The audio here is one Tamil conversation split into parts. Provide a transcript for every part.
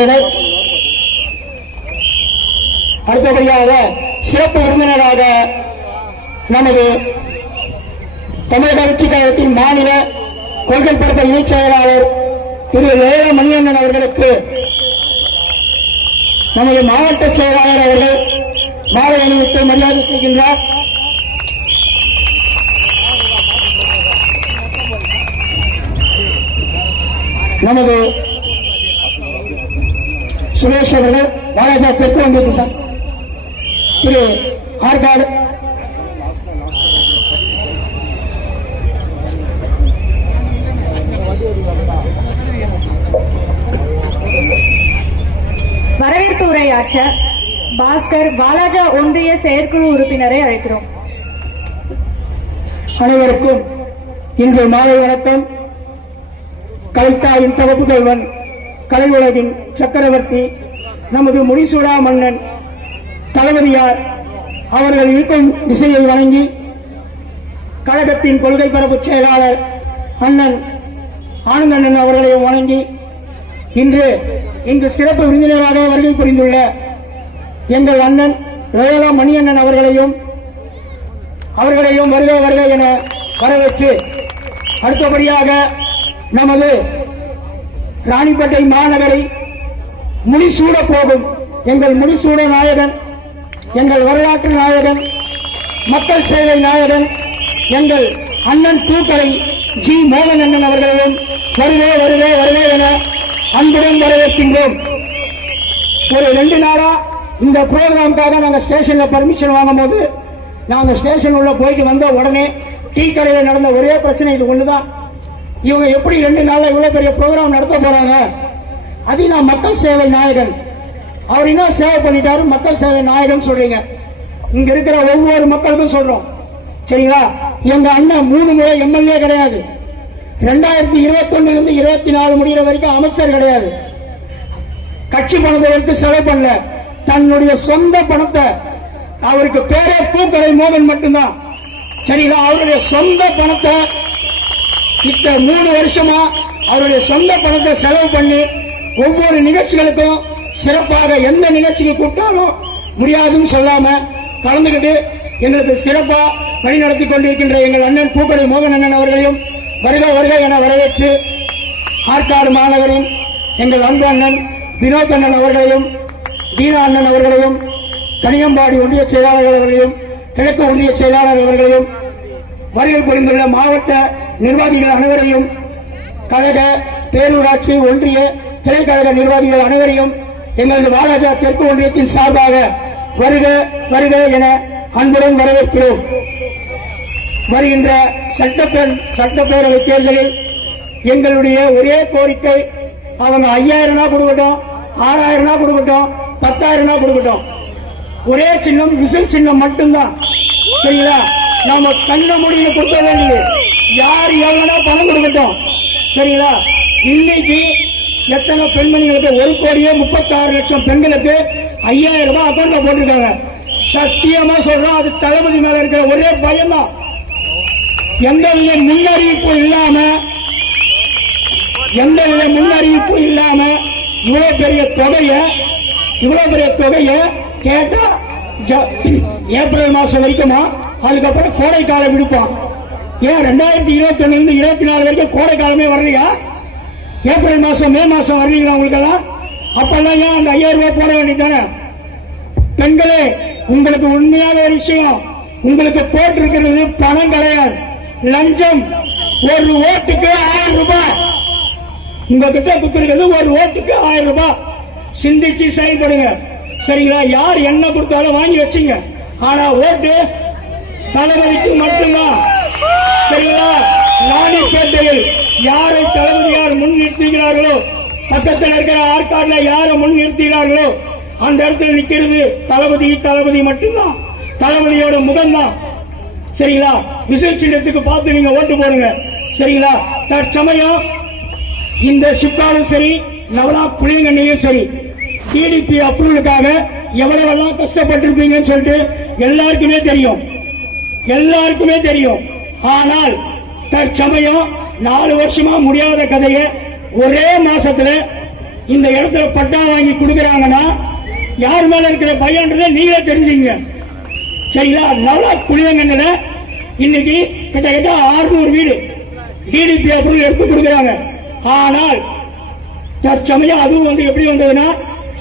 வருகின்றனர் அடுத்தபடியாக சிறப்பு விருந்தினராக நமது தமிழக வெற்றி கழகத்தின் மாநில கொள்கை பரப்பு இணைச் செயலாளர் திரு லேல மணியண்ணன் அவர்களுக்கு நமது மாவட்ட செயலாளர் அவர்கள் மாலை அணிவித்து மரியாதை செய்கின்றார். நமது சுரேஷ் அவர்கள் ராஜா தெற்கு வந்திருக்கு சார். திரு ஆர்காடு. வரவேற்பு உரையாற்ற பாஸ்கர் வாலாஜா ஒன்றிய செயற்குழு உறுப்பினரை அழைக்கிறோம். அனைவருக்கும் இன்று மாலை வணக்கம். கலைத்தாயின் தவப்பு கல்வன் கலை உலகின் சக்கரவர்த்தி நமது முடிசூடா மன்னன் தளபதியார். அவர்கள் இருக்கும் திசையை வணங்கி கழகத்தின் கொள்கை பரப்பு செயலாளர் அண்ணன் ஆனந்தண்ணன் அவர்களையும் வணங்கி இன்று இங்கு சிறப்பு விருந்தினராக வருகை புரிந்துள்ள எங்கள் அண்ணன் ரோயலா மணியண்ணன் அவர்களையும் அவர்களையும் வருக வருக என வரவேற்று அடுத்தபடியாக நமது ராணிப்பேட்டை மாநகரை முடிசூட போகும். எங்கள் முடிசூட நாயகன் எங்கள் வரலாற்று நாயகன் மக்கள் சேவை நாயகன் எங்கள் அண்ணன் தூக்கரை ஜி மோகன் அண்ணன் அவர்களையும் வருவே வருவே வருவே என அன்புடன் வரவேற்கின்றோம். ஒரு ரெண்டு நாளா இந்த ப்ரோக்ராம்காக நாங்கள் ஸ்டேஷன்ல பர்மிஷன் வாங்கும் போது நாங்கள் ஸ்டேஷன் உள்ள போயிட்டு வந்த உடனே டீ கடையில் நடந்த ஒரே பிரச்சனை இது தான் இவங்க எப்படி ரெண்டு நாள்ல இவ்வளவு பெரிய ப்ரோக்ராம் நடத்த போறாங்க? அது நான் மக்கள் சேவை நாயகன். அவர் என்ன சேவை பண்ணிட்டாரு? மக்கள் சேவை நாயகன் சொல்றீங்க. இங்க இருக்கிற ஒவ்வொரு மக்களுக்கும் சொல்றோம். சரிங்களா? எங்க அண்ணன் மூணு முறை எம்எல்ஏ கிடையாது. ரெண்டாயிரத்தி இருபத்தி இருந்து இருபத்தி நாலு முடிகிற வரைக்கும் அமைச்சர் கிடையாது. கட்சி பணத்தை எடுத்து செலவு பண்ணல. தன்னுடைய சொந்த பணத்தை அவருக்கு பேரே பூக்கரை மோகன் மட்டும்தான். சரிங்களா? அவருடைய சொந்த பணத்தை இத்த மூணு வருஷமா அவருடைய சொந்த பணத்தை செலவு பண்ணி ஒவ்வொரு நிகழ்ச்சிகளுக்கும் சிறப்பாக எந்த நிகழ்ச்சிக்கு கூப்பிட்டாலும் முடியாதுன்னு சொல்லாம கலந்துக்கிட்டு எங்களுக்கு சிறப்பா வழிநடத்தி கொண்டிருக்கின்ற எங்கள் அண்ணன் பூக்கடை மோகன் அண்ணன் அவர்களையும் வருக வருக என வரவேற்று ஆற்காடு மாநகரின் எங்கள் அன்பு அண்ணன் வினோத் அண்ணன் அவர்களையும் தீனா அண்ணன் அவர்களையும் கனியம்பாடி ஒன்றிய செயலாளர் அவர்களையும் கிழக்கு ஒன்றிய செயலாளர் அவர்களையும் வருகை புரிந்துள்ள மாவட்ட நிர்வாகிகள் அனைவரையும் கழக பேரூராட்சி ஒன்றிய கிளைக்கழக நிர்வாகிகள் அனைவரையும் எங்களது வாலாஜா தெற்கு ஒன்றியத்தின் சார்பாக வருக வருக என அன்புடன் வரவேற்கிறோம். வருகின்ற சட்டப்பே சட்டப்பேரவை தேர்தலில் எங்களுடைய ஒரே கோரிக்கை அவங்க ஐயாயிரம் ரூபாய் கொடுக்கட்டும் ஆறாயிரம் ரூபாய் கொடுக்கட்டும் பத்தாயிரம் ரூபாய் கொடுக்கட்டும். ஒரே சின்னம் விசில் சின்னம் மட்டும்தான். சரிங்களா? நாம கண்ண முடிய கொடுக்க வேண்டியது. யார் எவ்வளோ பணம் கொடுக்கட்டும். சரிங்களா? இன்னைக்கு எத்தனை பெண்மணிகளுக்கு ஒரு கோடியே முப்பத்தாறு லட்சம் பெண்களுக்கு ஐயாயிரம் ரூபாய் அக்கௌண்ட்ல போட்டிருக்காங்க. சத்தியமா சொல்றோம் அது தளபதி மேல இருக்கிற ஒரே பயம்தான். எந்தவித முன்னறிவிப்பு இல்லாம எந்தவித முன்னறிவிப்பு இல்லாம இவ்வளவு பெரிய தொகைய இவ்வளவு பெரிய தொகைய கேட்டா ஏப்ரல் மாசம் வரைக்குமா அதுக்கப்புறம் கோடை காலம் விடுப்பான் ஏன் ரெண்டாயிரத்தி இருபத்தி ஒண்ணுல இருபத்தி நாலு வரைக்கும் கோடை காலமே வரலையா? ஏப்ரல் மாசம் மே மாசம் வர்றீங்களா உங்களுக்கெல்லாம்? அப்பெல்லாம் ஏன் அந்த ஐயாயிரம் ரூபாய் போட வேண்டியதானே பெண்களே உங்களுக்கு உண்மையான ஒரு விஷயம். உங்களுக்கு போட்டிருக்கிறது பணம் கிடையாது. லஞ்சம். ஒரு ஓட்டுக்கு ஆயிரம் ரூபாய். உங்ககிட்ட கொடுத்திருக்கிறது ஒரு ஓட்டுக்கு ஆயிரம் ரூபாய். சிந்திச்சு செயல்படுங்க. சரிங்களா? யார் என்ன கொடுத்தாலும் வாங்கி வச்சுங்க. ஆனா ஓட்டு தளபதிக்கு மட்டும்தான் சரிங்களா? ராணிப்பேட்டையில் யாரை தளபதியார் முன் நிறுத்துகிறார்களோ பக்கத்தில் இருக்கிற ஆற்காடுல யாரை முன் நிறுத்துகிறார்களோ அந்த இடத்துல நிற்கிறது தளபதி தளபதி மட்டும்தான். தளபதியோட முகம்தான். சரிங்களா? விசில் சின்னத்துக்கு பார்த்து நீங்க ஓட்டு போடுங்க. சரிங்களா? தற்சமயம் இந்த ஷிப்காலும் சரி நவலா புளியங்கண்ணையும் சரி டிடிபி அப்ரூவலுக்காக எவ்வளவெல்லாம் கஷ்டப்பட்டிருப்பீங்கன்னு சொல்லிட்டு எல்லாருக்குமே தெரியும். எல்லாருக்குமே தெரியும். ஆனால் தற்சமயம் நாலு வருஷமா முடியாத கதையை ஒரே மாசத்துல இந்த இடத்துல பட்டா வாங்கி கொடுக்கறாங்கன்னா யார் மேல இருக்கிற பையன்றதை நீங்களே தெரிஞ்சுங்க. சரிங்களா? நல்லா புளியங்கன்னு இன்னைக்கு கிட்டத்தட்ட 600 வீடு டிடிபி அப்ரூவல் எடுத்து கொடுக்குறாங்க. ஆனால் தற்சமயம் அதுவும் வந்து எப்படி வந்ததுன்னா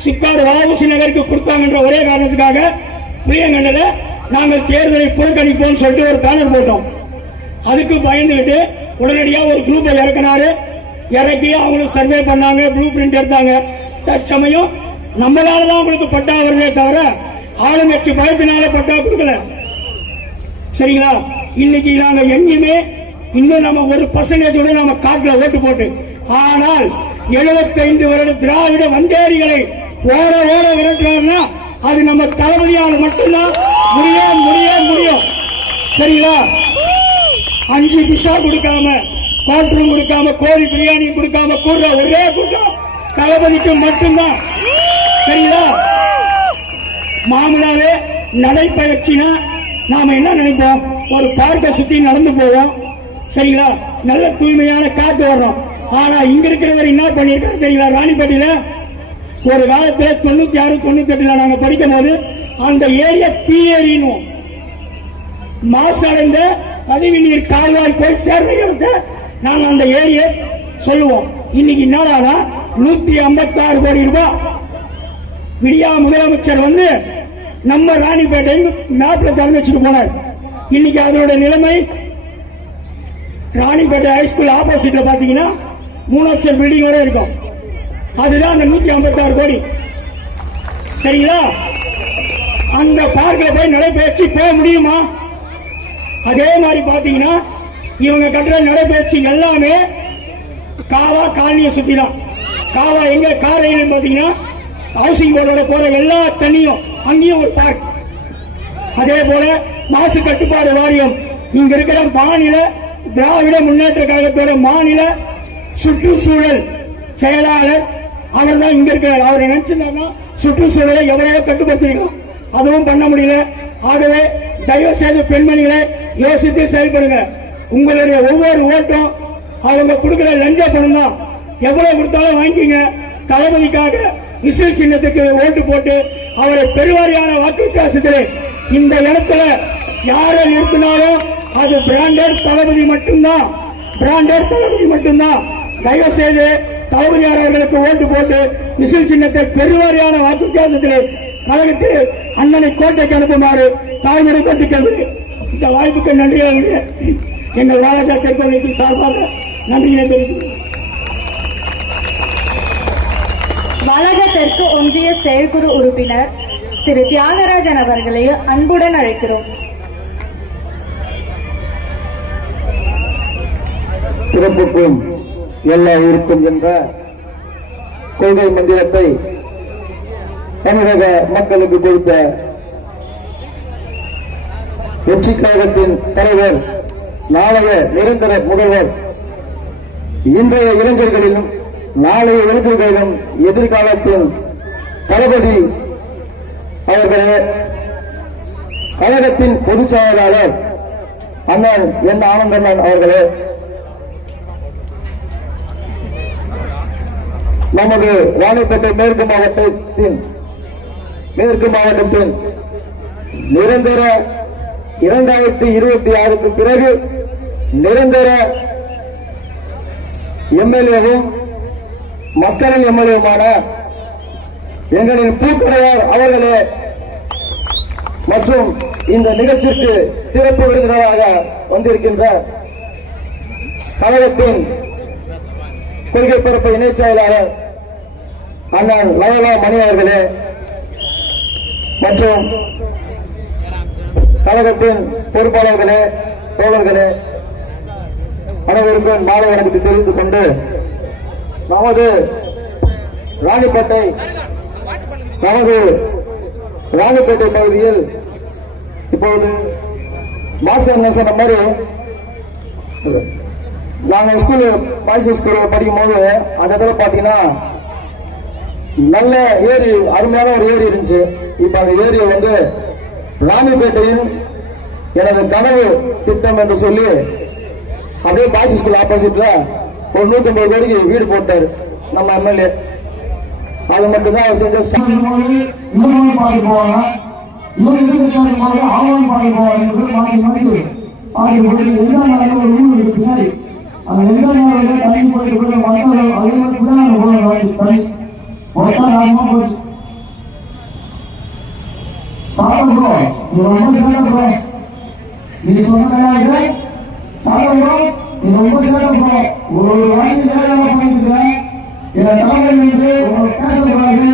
சிக்காடு வாவுசி நகருக்கு கொடுத்தாங்கன்ற ஒரே காரணத்துக்காக புளியங்கண்ணலை நாங்கள் தேர்தலை புறக்கணிப்போம் சொல்லிட்டு ஒரு பேனர் போட்டோம். அதுக்கு பயந்துகிட்டு உடனடியாக ஒரு குரூப்பை இறக்குனாரு. இறக்கி அவங்களும் சர்வே பண்ணாங்க ப்ளூ பிரிண்ட் எடுத்தாங்க. தற்சமயம் நம்மளால தான் உங்களுக்கு பட்டா வருதே தவிர ஆளுங்கட்சி பயத்தினால பட்டா கொடுக்கல. சரிங்களா? இன்னைக்கு நாங்க எங்கேயுமே இன்னும் நம்ம ஒரு பர்சன்டேஜோட நம்ம காட்டுல ஓட்டு போட்டு ஆனால் 75 வருட திராவிட வந்தேரிகளை ஓட ஓட விரட்டுறாருன்னா அது நம்ம தளபதியால் மட்டும்தான் முடியும் முடியும் முடியும். சரிங்களா? அஞ்சு பிசா கொடுக்காம குவார்டரும் கொடுக்காம கோழி பிரியாணி கொடுக்காம கூடுற ஒரே கூட்டம் தளபதிக்கு மட்டும்தான். சரிங்களா? மாமனாவே நடைப்பயிற்சினா நாம என்ன நினைப்போம்? ஒரு பார்க்கை சுத்தி நடந்து போவோம். சரிங்களா? நல்ல தூய்மையான காத்து வர்றோம். ஆனா இங்க இருக்கிறவர் என்ன பண்ணிருக்காரு தெரியல ராணிப்பேட்டையில ஒரு காலத்துல தொண்ணூத்தி ஆறு தொண்ணூத்தி எட்டுல நாங்க படிக்கும் போது அந்த ஏரியா தீ மாசடைந்த கழிவு நீர் கால்வாய் போய் சேர்ந்த நாங்கள் அந்த ஏரியை சொல்லுவோம். இன்னைக்கு என்னடா நூத்தி ஐம்பத்தி ஆறு கோடி ரூபாய். விடியா முதலமைச்சர் வந்து நம்ம ராணிப்பேட்டை மேப்ல திறந்து வச்சுட்டு போனார். இன்னைக்கு அதனுடைய நிலைமை ராணிப்பேட்டை ஹைஸ்கூல் ஆப்போசிட்ல பாத்தீங்கன்னா மூணு லட்சம் பில்டிங்கோட இருக்கும். அதுதான் அந்த நூத்தி ஐம்பத்தி ஆறு கோடி. சரிங்களா? அந்த பார்க்கில் போய் நடைபயிற்சி போக முடியுமா? அதே மாதிரி பாத்தீங்கன்னா இவங்க கட்டுற நடைபயிற்சி எல்லாமே காவா காலனியை சுத்தி தான் காவா எங்க? காரையில் பாத்தீங்கன்னா ஹவுசிங் போர்டோட போற எல்லா தண்ணியும் அங்கேயும் ஒரு பார்க் அதே போல மாசு கட்டுப்பாடு வாரியம். இங்க இருக்கிற மாநில திராவிட முன்னேற்ற கழகத்தோட மாநில சுற்றுச்சூழல் செயலாளர் அவர் தான் இங்க இருக்கிறார். அவர் நினைச்சிருந்தாருன்னா சுற்றுச்சூழலை எவ்வளவு கட்டுப்படுத்திருக்கலாம். அதுவும் பண்ண முடியல. ஆகவே தயவு செய்து பெண்மணிகளை யோசித்து செயல்படுங்க. உங்களுடைய ஒவ்வொரு ஓட்டும் அவங்க கொடுக்கிற லஞ்ச பணம் தான். எவ்வளவு கொடுத்தாலும் வாங்கிக்கங்க. தளபதிக்காக விசில் சின்னத்துக்கு ஓட்டு போட்டு அவரை பெருவாரியான வாக்கு வித்தியாசத்திலே இந்த இடத்துல யாரை நிறுத்தினாலும் அது பிராண்டட் தளபதி மட்டும்தான். பிராண்டட் தளபதி மட்டும்தான். தயவு செய்து தளபதியாரவர்களுக்கு ஓட்டு போட்டு விசில் சின்னத்தை பெருவாரியான வாக்கு வித்தியாசத்திலே கழகத்தில் அண்ணனை கோட்டைக்கு அனுப்புமாறு தாய்மொழி கொண்டு கேட்கிறேன் இந்த வாய்ப்புக்கு நன்றி எங்கள் வாராஜா தெற்கு சார்பாக நன்றியை தெரிவிக்கிறேன் வாலாஜா தெற்கு ஒன்றிய செயற்குழு உறுப்பினர் திரு தியாகராஜன் அவர்களை அன்புடன் அழைக்கிறோம். பிறப்புக்கும் எல்லா உயிருக்கும் என்ற கொள்கை மந்திரத்தை தமிழக மக்களுக்கு கொடுத்த வெற்றி கழகத்தின் தலைவர் நாளைய நிரந்தர முதல்வர் இன்றைய இளைஞர்களிலும் நாளைய இளைஞர்களிலும் எதிர்காலத்தின் தளபதி அவர்களே கழகத்தின் பொதுச் செயலாளர் அண்ணன் என் ஆனந்தண்ணன் அவர்களே நமது ராணிப்பேட்டை மேற்கு மாவட்டத்தின் மேற்கு மாவட்டத்தில் நிரந்தர இரண்டாயிரத்தி இருபத்தி ஆறுக்கு பிறகு நிரந்தர எம்எல்ஏவும் மக்களின் எம்எல்ஏவுமான எங்களின் பூக்கடையார் அவர்களே மற்றும் இந்த நிகழ்ச்சிக்கு சிறப்பு விருந்தினராக வந்திருக்கின்ற கழகத்தின் கொள்கை பரப்பு இணைச் செயலாளர் அண்ணன் லயலா மணி அவர்களே மற்றும் கழகத்தின் பொறுப்பாளர்களே தோழர்களே அனைவருக்கும் மாலை வணக்கத்தை தெரிந்து கொண்டு நமது ராணிப்பேட்டை நமது ராணிப்பேட்டை பகுதியில் இப்பொழுது பாஸ்கர் சொன்ன மாதிரி நாங்கள் ஸ்கூல் பாய்ஸ் ஸ்கூலில் படிக்கும் போது அந்த இடத்துல பார்த்தீங்கன்னா நல்ல ஏரி அருமையான ஒரு ஏரி இருந்துச்சு. இப்ப அந்த ஏரியை வந்து ராணிப்பேட்டையின் எனது கனவு திட்டம் என்று சொல்லி அப்படியே பாய்ஸ் ஸ்கூல் ஆப்போசிட்ல ஒரு நூத்தி ஐம்பது பேருக்கு வீடு போட்டாரு நம்ம எம்எல்ஏ. அது மட்டும்தான் அவர் செஞ்ச பாடி போவாங்க இவங்க போது பாடி போவாங்க பாடி எல்லா நாளும் ஒரு ஊர் பின்னாடி. அந்த எல்லா நாளும் தண்ணி போயிட்டு போய் மக்கள் அதே மாதிரி கூட நாங்கள் போகிறோம் தண்ணி மொத்தம் நாம போச்சு சாப்பிடுறோம் இது ரொம்ப சாப்பிடுறோம் நீ சாப்பிடுறோம் ரொம்ப சாப்பிடுறோம் ஒரு வாங்கி வேலை பண்ணிட்டு என் தலைவர் வந்து உங்களை பேசக்கூடாது